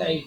سعيد.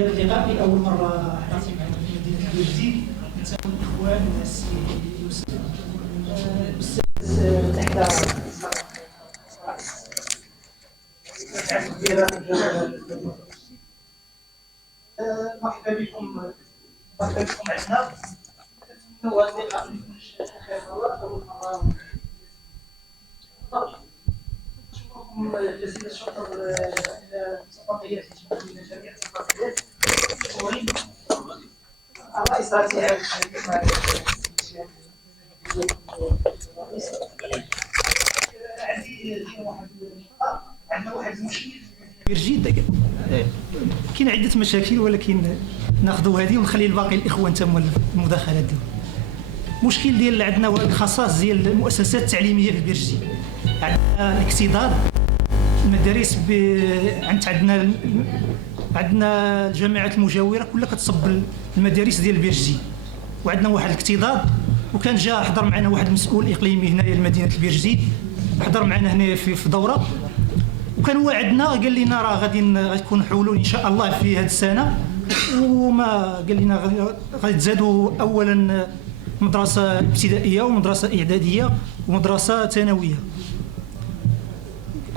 اللقاء لأول مرة حديثي مع مدينة بيرجيد نتساوى الإخوان والناس الأستاذ تحت مرحبا بكم عندنا. هو اللقاء يكون خير أول مرة. أشكركم جزيل الشكر الصفاقيات من جميع الصفاقيات الرئيس عندنا واحد المشكل بيرجيد. كاين عده مشاكل ولكن ناخذوا هذه ونخلي الباقي الاخوان تما المداخلات ديالهم. المشكل ديال عندنا الخصائص ديال المؤسسات التعليميه في بيرجيد، عندنا الاكتظاظ المدارس عندنا الجامعات المجاوره كلها كتصب المدارس ديال بيرجيد، وعندنا واحد الاكتظاظ. وكان جا حضر معنا واحد مسؤول اقليمي هنايا لمدينه بيرجيد، حضر معنا هنا في دوره، وكان وعدنا قال لنا راه غادي تكون حلول ان شاء الله في هذه السنه. وما قال لنا غادي تزادوا اولا مدرسه ابتدائيه ومدرسه اعداديه ومدرسه ثانويه.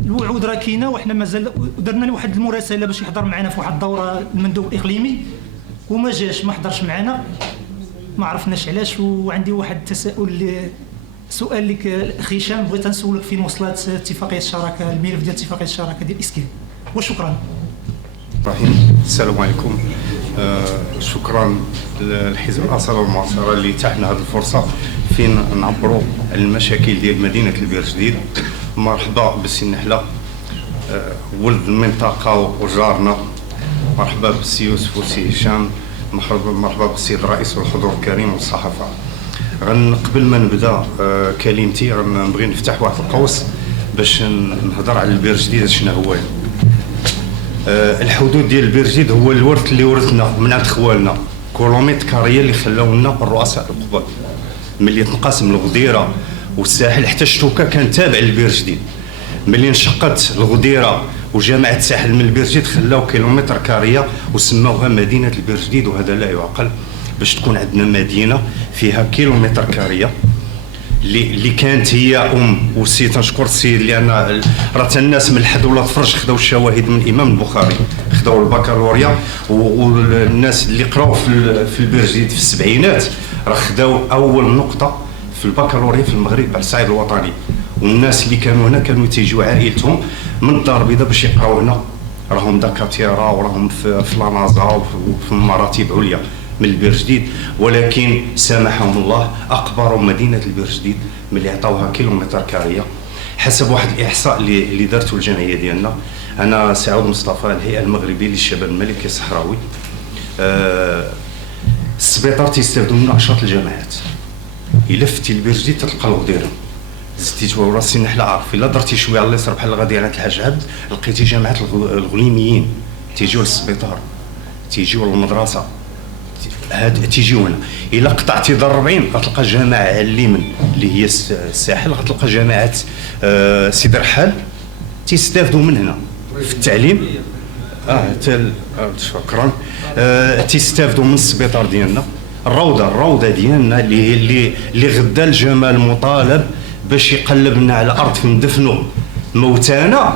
الوعود راه كاينه، وحنا مازال درنا له واحد المراسله باش يحضر معنا في واحد الدوره المندوب الاقليمي وما جاش، ما حضرش معنا، ما عرفناش علاش. وعندي واحد التساؤل، سؤال لك اخي هشام، بغيت نسولك فين وصلت اتفاقيه الشراكه، الملف ديال اتفاقيه الشراكه ديال اسكان. وشكرا. السلام عليكم. شكرا للحزب الاصاله والمعاصره اللي تاحنا هذه الفرصه فين نعبروا على المشاكل ديال مدينه البيرجديد. مرحبا بالسي نحله ولد المنطقه وجارنا، مرحبا بالسي يوسف والسي هشام، مرحبا بالسيد الرئيس والحضور الكريم والصحافه. قبل ما نبدا كلمتي غنبغي نفتح واحد القوس باش نهضر على البيرجديد شنو هو. الحدود ديال البيرجديد هو الورث اللي ورثنا من عند خوالنا، كيلومتر كاريه اللي خلاو لنا الرؤساء القباط. ملي تنقسم الغديره والساحل حتى الشوكه كان تابع للبيرجديد. ملي انشقت الغديره وجامعه الساحل من البيرجديد خلاو كيلومتر كاريه وسموها مدينه البيرجديد، وهذا لا يعقل باش تكون عندنا مدينه فيها كيلومتر كاريه اللي كانت هي والسي تنشكر السيد لان راه الناس من الحد ولا تفرج خداو الشواهد من الامام البخاري، خداو البكالوريا، والناس اللي قراو في البيرجديد في السبعينات راه خداو اول نقطه في البكالوريا في المغرب على الصعيد الوطني. والناس اللي كانوا هنا كانوا تيجيو عائلتهم من الدار البيضاء باش يقراو هنا، راهم دكاتره وراهم في لانازا وفي مراتب عليا من البيرجديد، ولكن سامحهم الله اقبروا مدينه البيرجديد ملي عطاوها كيلومتر كاريه حسب واحد الاحصاء اللي دارته الجمعيه ديالنا، انا سعود مصطفى، الهيئه المغربيه للشباب الملكي الصحراوي. السبيطار تيستافدوا منه 10 الجامعات. الا فتي البير جديد تلقى الغديره، زدتي راسي نحله عارف، الا درتي شويه على اليسار بحال غادي على الحاج عبد لقيتي جامعه الغليميين تيجيو للسبيطار، تيجيو للمدرسه، تيجيو هنا. الا قطعتي دار 40 غتلقى جامعه عليمن اللي هي الساحل، غتلقى جامعه سيدي رحال تيستافدوا من هنا في التعليم. شكرا. تيستافدوا من السبيطار ديالنا. الروضه ديالنا اللي غدا الجمال مطالب باش يقلب لنا على الارض فين ندفنوا موتانا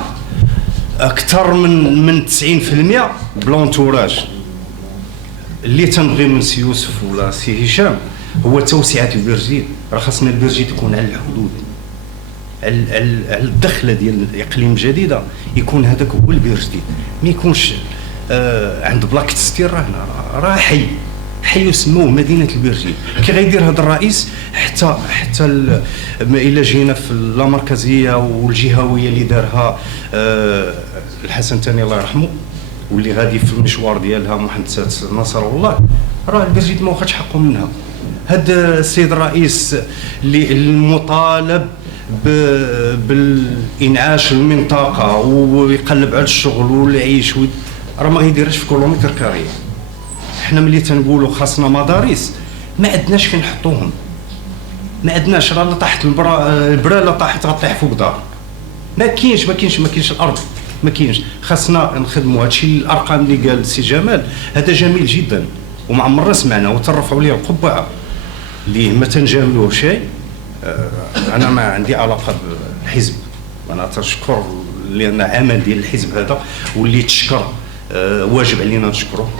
اكثر من 90% بلونتوراج. اللي تنبغي من سي يوسف ولا سي هشام هو توسعه البرجيد. راه خاصنا البرجيد يكون على الحدود، على الدخله ديال الاقليم الجديده، يكون هذاك هو البرجديد، ما يكونش عند بلاك ستير. راه حي يسموه مدينه البرجيد. كي غيدير هذا الرئيس حتى الا جينا في اللامركزيه والجهويه اللي دارها الحسن ثاني الله يرحمه، واللي غادي في المشوار ديالها محدثات نصر الله، راه البرجيد ما واخدش حقه منها. هذا السيد الرئيس اللي المطالب بالانعاش المنطقه ويقلب على الشغل والعيش، راه ما غيديرش في كيلومتر كاري. حنا ملي تنقولوا خاصنا مدارس ما عندناش فين نحطوهم، ما عندناش. راه طاحت البراله طاحت غطيح فوق دار، ما كاينش الارض، ما كاينش. خاصنا نخدموا هادشي. الارقام اللي قال السي جمال هذا جميل جدا وما عمرنا سمعنا وترفعوا ليه القبعه، اللي ما تنجاملوه شيء. انا ما عندي علاقه بالحزب، انا تشكر لان عمل ديال الحزب هذا واللي تشكر واجب علينا نشكره.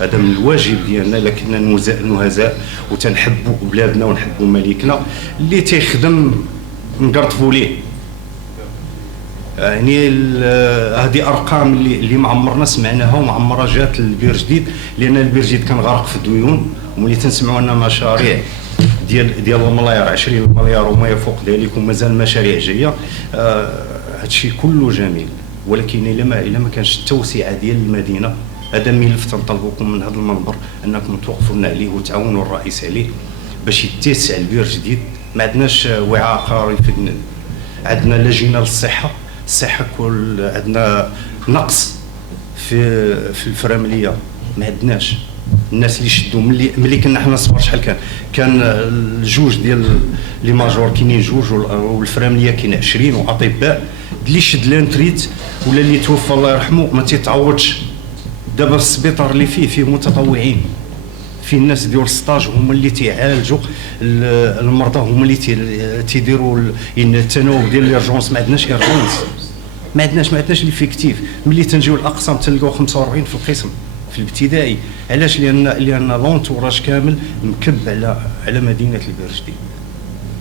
هذا من الواجب ديالنا، لكننا نهزاء وتنحبوا بلادنا ونحبوا ملكنا اللي تيخدم نقرطفوا ليه. يعني هذه ارقام اللي ما عمرنا سمعناها وما عمرها جات للبير جديد، لان البير جديد كان غارق في الديون. وملي تنسمعوا ان مشاريع ديال المليار 20 مليار وما يفوق ذلك ومازال مشاريع جايه، هادشي كله جميل. ولكن الا ما كانش التوسعه ديال المدينه، هذا ملف تنطلبكم من هذا المنبر انكم توقفوا لنا عليه وتعاونوا الرئيس عليه باش يتسع البير جديد. ما عندناش وعاء قاري، عندنا لجنه للصحه، عندنا نقص في الفرامليه، ما عندناش. الناس اللي شدوا ملي كنا حنا صغار شحال كان الجوج ديال لي ماجور كاينين جوج، والفرامليه كاين 20 واطباء. اللي شد لانتريت ولا اللي توفى الله يرحمه ما تيتعوضش. دابا السبيطار اللي فيه متطوعين، فيه الناس ديال السطاج هما اللي تيعالجوا المرضى، هما اللي تيديروا التناوب ديال ليرجونس. ما عندناش ايرجونس، ما عندناش ليفيكتيف. ملي تنجيو الاقسام تلقاو 45 في القسم في الابتدائي. علاش؟ لان لونتوراج كامل مكب على مدينه البير جديد.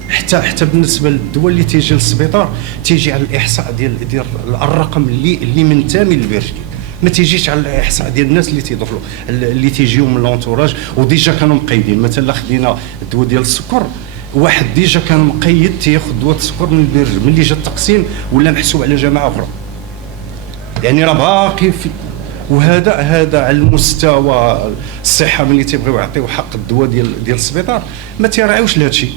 حتى بالنسبه للدول اللي تيجي للسبيطار تيجي على الاحصاء ديال الرقم اللي منتمي للبير جديد، ما تيجيش على الاحصاء ديال الناس اللي تيدخلوا اللي تيجيو من لونتوراج وديجا كانوا مقيدين. مثلا خدينا الدواء ديال السكر، واحد ديجا كان مقيد تياخذ دواء السكر من البير، ملي جا التقسيم ولا محسوب على جماعه اخرى. يعني راه باقي وهذا على المستوى الصحه ملي تيبغيو يعطيو حق الدواء ديال السبيطار ما تيراعيوش لهذا الشيء،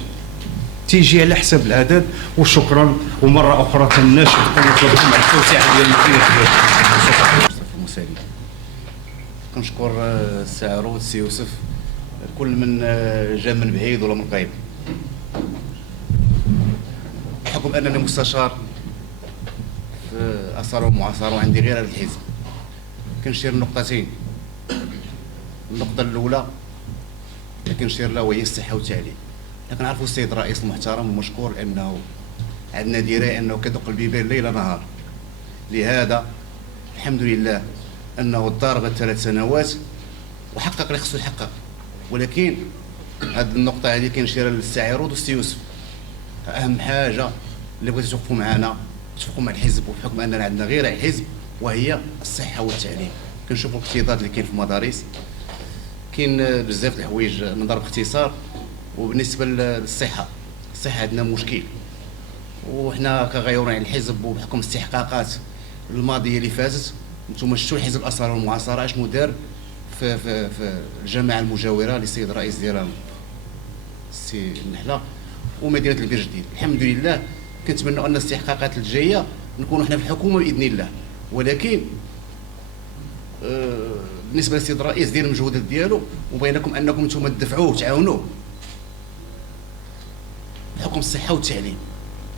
تيجي على حساب العدد. وشكرا. ومره اخرى تناشد ونطلبكم على التوسعه ديال المدينه. كنشكر السي عروض السي يوسف، كل من جا من بعيد ولا من قريب. بحكم انني مستشار في اثار ومعاصر وعندي غير هذا الحزب، كنشير نقطتين. النقطه الاولى اللي كنشير لها وهي الصحه والتعليم. كنعرفوا السيد الرئيس المحترم المشكور انه عندنا درايه انه كيدق البيبان ليل نهار، لهذا الحمد لله انه ضارب 3 سنوات وحقق اللي خصو يحقق. ولكن هذه النقطه هذه كنشيرها للسي عروض والسي يوسف. اهم حاجه اللي بغيتو توقفوا معنا، توقفوا مع الحزب، وبحكم اننا عندنا غير الحزب وهي الصحه والتعليم. كنشوفوا الاكتظاظ اللي كاين في المدارس، كاين بزاف د الحوايج نضرب باختصار. وبالنسبه للصحه، الصحه عندنا مشكل، وحنا كغيورين على الحزب وبحكم استحقاقات الماضيه اللي فاتت، انتم شفتوا حزب الاصاله والمعاصره اشنو دار في الجماعه المجاوره للسيد الرئيس ديالها السي النحله ومدينه البير جديد. الحمد لله كنتمنوا ان الاستحقاقات الجايه نكونوا حنا في الحكومه باذن الله، ولكن بالنسبه للسيد الرئيس دير المجهودات ديالو، وبينكم انكم نتوما تدفعوه وتعاونوه بحكم الصحه والتعليم.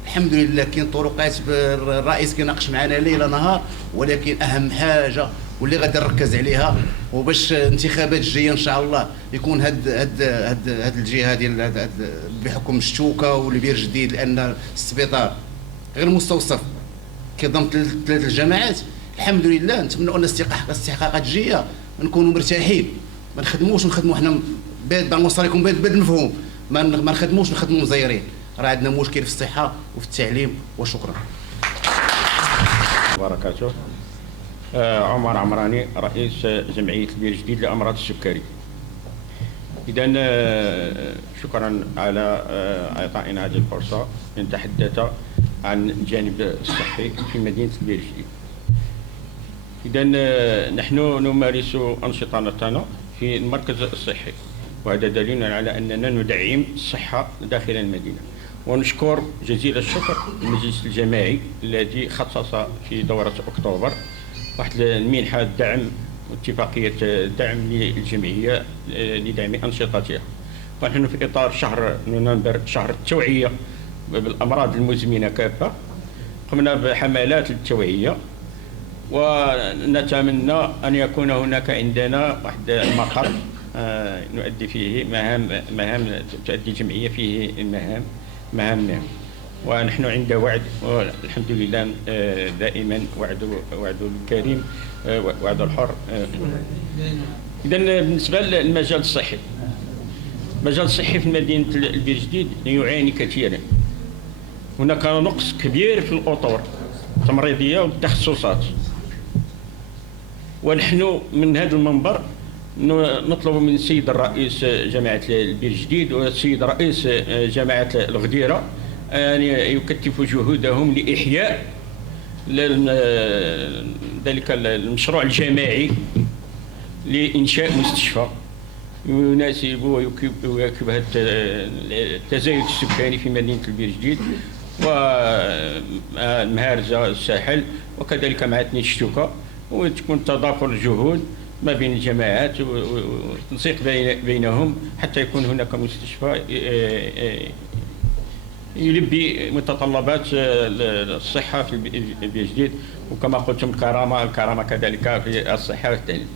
الحمد لله كاين طرقات، الرئيس كيناقش معنا ليل نهار، ولكن اهم حاجه واللي غادي نركز عليها وباش الانتخابات الجايه ان شاء الله يكون هاد الجهه ديال بحكم الشتوكه والبير جديد، لان السبيطار غير مستوصف كيضم 3 الجماعات. الحمد لله نتمنوا ان الاستحقاقات الجايه نكونوا مرتاحين، ما نخدموش ونخدموا حنا نوصل لكم بهذا المفهوم، ما نخدموش نخدموا مزيرين. راه عندنا مشكل في الصحه وفي التعليم. وشكرا. وبركاته. عمر عمراني، رئيس جمعيه البير جديد لامراض السكري. اذا شكرا على اعطائنا هذه الفرصه لنتحدث عن الجانب الصحي في مدينه البير جديد. اذا نحن نمارس انشطتنا في المركز الصحي، وهذا دليل على اننا ندعم الصحه داخل المدينه. ونشكر جزيل الشكر المجلس الجماعي الذي خصص في دوره اكتوبر واحد المنحه دعم واتفاقيه دعم للجمعيه لدعم انشطتها. ونحن في اطار شهر نوفمبر، شهر التوعيه بالامراض المزمنه كافه، قمنا بحملات للتوعيه، ونتمنى ان يكون هناك عندنا واحد المقر نؤدي فيه مهام تؤدي الجمعيه فيه مهامنا. ونحن عند وعد، والحمد لله دائما وعد الكريم وعد الحر. اذا بالنسبه للمجال الصحي، المجال الصحي في مدينه البير جديد يعاني كثيرا. هناك نقص كبير في الاطر التمريضيه والتخصصات، ونحن من هذا المنبر نطلب من السيد الرئيس جماعه البير جديد والسيد رئيس جماعه الغديره أن يكثفوا جهودهم لإحياء ذلك المشروع الجماعي لإنشاء مستشفى يناسب ويواكب هذا التزايد السكاني في مدينة البير جديد ومهارزة الساحل وكذلك مع الشتوكة، وتكون تضافر الجهود ما بين الجماعات وتنسيق بينهم حتى يكون هناك مستشفى يلبي متطلبات الصحة في البير جديد، وكما قلتم الكرامة كذلك في الصحة والتعليم.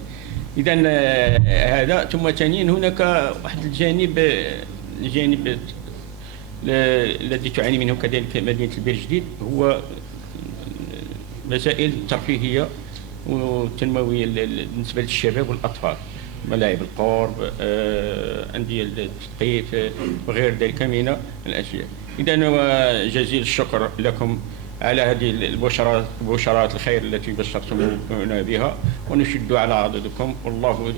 إذا هذا. ثم ثانيا هناك واحد الجانب الذي تعاني منه كذلك مدينة البير جديد، هو مسائل الترفيهية والتنموية بالنسبة للشباب والأطفال، ملاعب القرب، أندية التثقيف وغير ذلك من الأشياء. إذا جزيل الشكر لكم على هذه البشرات الخير التي بشرتمونا بها، ونشد على عضدكم، والله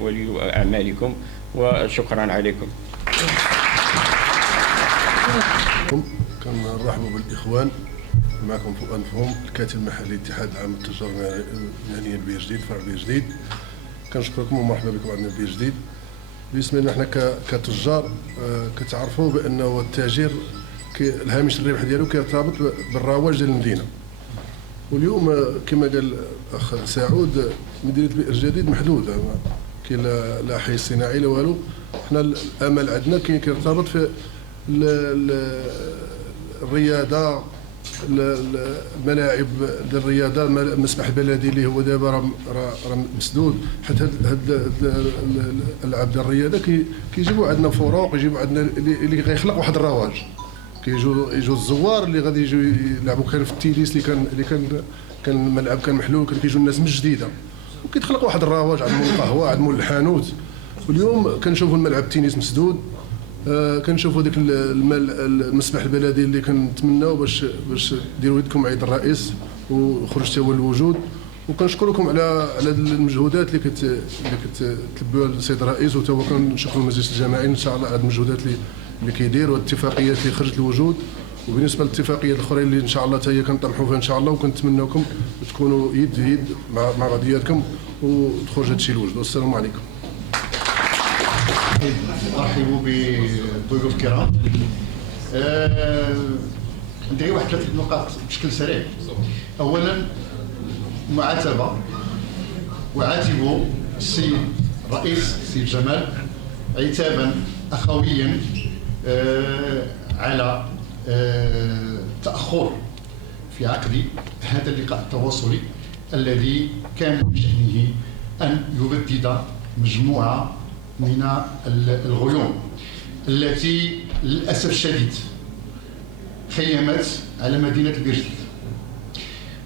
ولي أعمالكم، وشكرا عليكم. كنرحبوا بالإخوان. معكم فؤاد فهم، الكاتب المحلي الاتحاد العام للتجار المهنيه البير جديد، فرع البير جديد. كنشكركم ومرحبا بكم عندنا البير جديد. بالنسبه لنا حنا كتجار كتعرفوا بانه التاجر الهامش الربح ديالو كيرتبط بالرواج ديال المدينه. واليوم كما قال الاخ سعود، مدينه البير جديد محدوده، كاين لا حي صناعي لا والو. حنا الامل عندنا كيرتبط في الرياضه، الملاعب ديال الرياضه، المسبح البلدي اللي هو دابا راه مسدود. حتى هاد الالعاب ديال الرياضه كيجيبوا عندنا فروق، يجيبوا عندنا اللي غيخلق واحد الرواج. يجوا الزوار اللي غادي يجوا يلعبوا. كان في التيليس اللي كان الملعب كان محلول، كان كيجوا الناس من جديده وكيتخلق واحد الرواج. عند مول القهوه، عند مول الحانوت. واليوم كنشوفوا الملعب التنس مسدود، كنشوفوا ديك المسبح البلدي اللي كنتمناو باش ديروا يدكم مع يد الرئيس وخرج حتى هو للوجود. وكنشكركم على المجهودات اللي كتلبوها السيد الرئيس، وتا هو كنشكروا المجلس الجماعي ان شاء الله على المجهودات اللي كيدير والاتفاقيات اللي خرجت للوجود. وبالنسبه للاتفاقيات الاخرى اللي ان شاء الله حتى هي كنطمحوا فيها ان شاء الله، وكنتمناوكم تكونوا يد مع بعضياتكم وتخرج هذا الشيء الوجد. والسلام عليكم. ارحبوا بالضيوف الكرام. ندير واحد 3 نقاط بشكل سريع. اولا معاتبه وعاتبوا السيد الرئيس السيد جمال عتابا اخويا على تاخر في عقد هذا اللقاء التواصلي الذي كان من شأنه ان يبدد مجموعه من الغيوم التي للاسف الشديد خيمت على مدينه البيرجديد.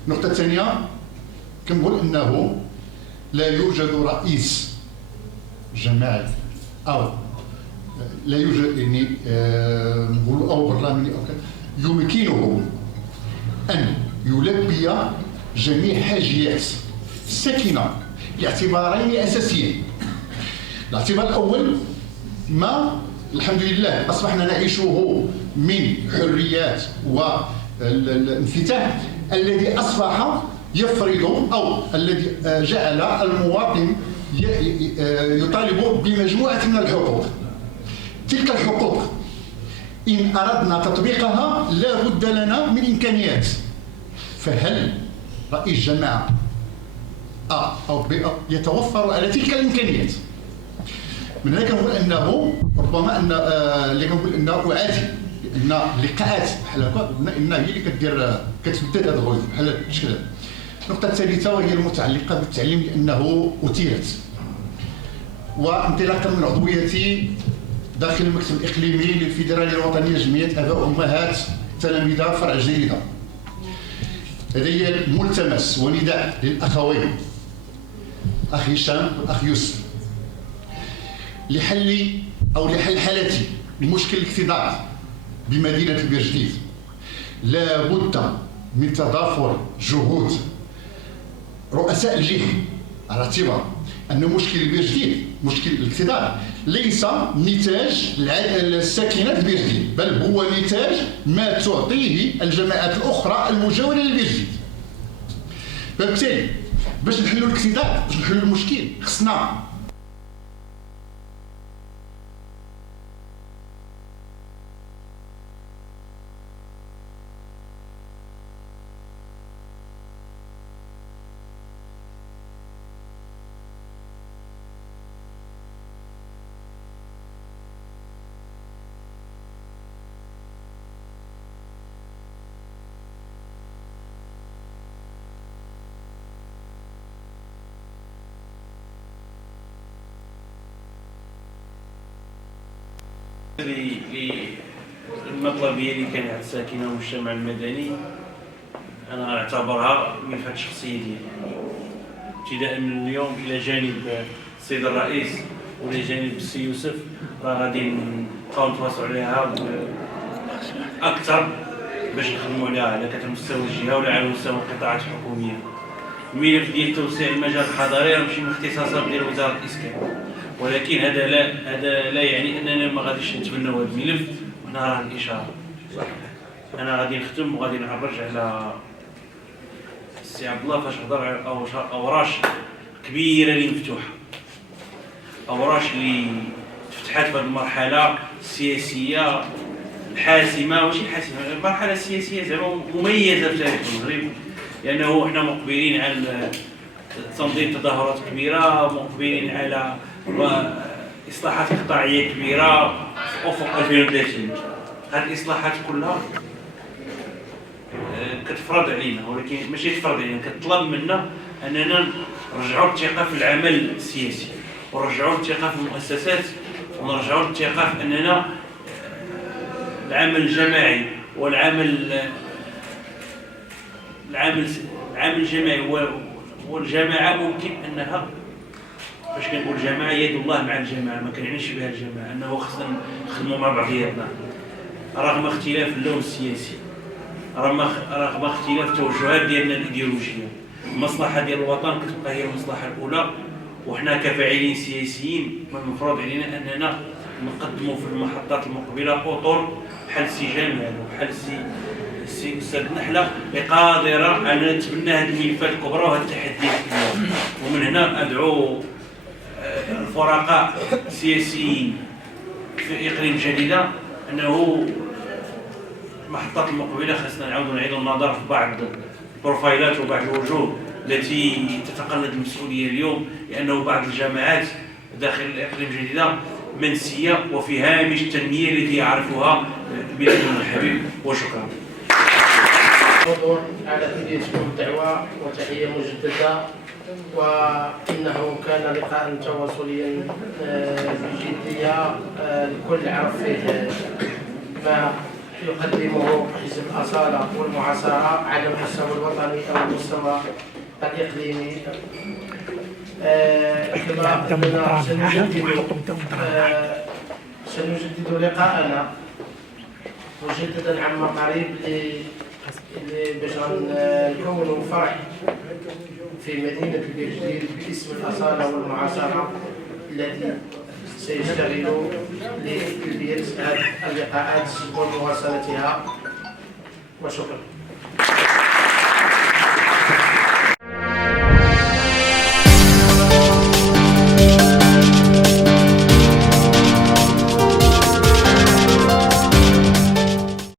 النقطه الثانيه كنقول انه لا يوجد رئيس جماعي او لا يوجد يعني نقولوا او برلماني او كذا يمكنه ان يلبي جميع حاجيات الساكنه لاعتبارين اساسيين. الاعتبار الاول ما الحمد لله اصبحنا نعيشه من حريات والانفتاح الذي اصبح يفرض او الذي جعل المواطن يطالب بمجموعه من الحقوق. تلك الحقوق ان اردنا تطبيقها لا بد لنا من امكانيات. فهل رئيس جماعه او ب يتوفر على تلك الامكانيات؟ من هنا كنقول انه ربما ان اللي كنقول انه اعادي ان اللقاءات بحال هكا ان هي اللي كتمدد هذا الغيوم بحال هذا الشكل. النقطه الثالثه وهي المتعلقه بالتعليم لانه اثيرت وانطلاقا من عضويتي داخل المكتب الاقليمي للفيدراليه الوطنيه لجمعيه اباء وامهات تلاميذ فرع جديده. لدي ملتمس ونداء للاخوين اخ هشام واخ يوسف لحل حالة المشكل الاكتظاظ بمدينة البيرجديد. لا بد من تضافر جهود رؤساء الجهة على اعتبار أن مشكل البيرجديد مشكل الاكتظاظ ليس نتاج الساكنة البيرجديد بل هو نتاج ما تعطيه الجماعات الأخرى المجاورة للبيرجديد. فبالتالي باش نحلوا الاكتظاظ باش نحلوا المشكل خصنا المطلبية اللي كان عند الساكنة والمجتمع المدني أنا أعتبرها ملفات شخصية ديالي ابتداء من اليوم إلى جانب السيد الرئيس وإلى جانب السي يوسف راه غادي نبقاو نتواصلوا عليها أكثر باش نخدموا عليها على كافة مستوى الجهة ولا على مستوى القطاعات الحكومية. الملف ديال توسيع المجال الحضري راه ماشي من اختصاصات ديال وزارة الإسكان، ولكن هذا لا يعني اننا ما غاديش نتبناو هذا الملف وحنا راه الاشاره. انا غادي نختم وغادي نعرج على السي عبد الله فاش هضر على اوراش كبيره اللي مفتوحه، اوراش اللي تفتحات في هذه المرحله السياسيه الحاسمه، ماشي الحاسمه، المرحله السياسيه زعما مميزه في تاريخ المغرب، لانه حنا مقبلين على تنظيم تظاهرات كبيره، مقبلين على واصلاحات قطاعيه كبيره في افق 2030. هذه الاصلاحات كلها كتفرض علينا، ولكن ماشي تفرض علينا، كتطلب منا اننا نرجعوا الثقه في العمل السياسي ونرجعوا الثقه في المؤسسات ونرجعوا الثقه في اننا العمل الجماعي والعمل الجماعي والجماعه ممكن انها، باش كنقول جماعه يد الله مع الجماعه، ما كنعنيش بها الجماعه، انه خصنا نخدموا مع بعضياتنا رغم اختلاف اللون السياسي، رغم اختلاف التوجهات ديالنا الايديولوجيه. المصلحه ديال الوطن كتبقى هي المصلحه الاولى، وحنا كفاعلين سياسيين من المفروض علينا اننا نقدموا في المحطات المقبله اطر بحال سي جمال وبحال سي استاذ نحله اللي قادره ان نتبنى هذه الملفات الكبرى وهذه التحديات الكبرى. ومن هنا ادعو الفرقاء السياسيين في اقليم جديده انه المحطات المقبله خاصنا نعيدوا النظر في بعض البروفايلات وبعض الوجوه التي تتقلد المسؤوليه اليوم، لانه بعض الجامعات داخل الاقليم الجديده منسيه وفي هامش التنميه التي يعرفها بلادنا الحبيب. وشكرا. الحضور على تلبيتكم الدعوة وتحية مجددة، وإنه كان لقاء تواصليا بجدية. الكل عرف فيه ما يقدمه حزب الأصالة والمعاصرة على المستوى الوطني أو المستوى الإقليمي. كما أننا سنجدد لقاءنا مجددا عما قريب باش نكونوا فرح في مدينة البيرجديد باسم الأصالة والمعاصرة الذي سيشتغل لتلبية اللقاءات ومواصلتها. وشكرا.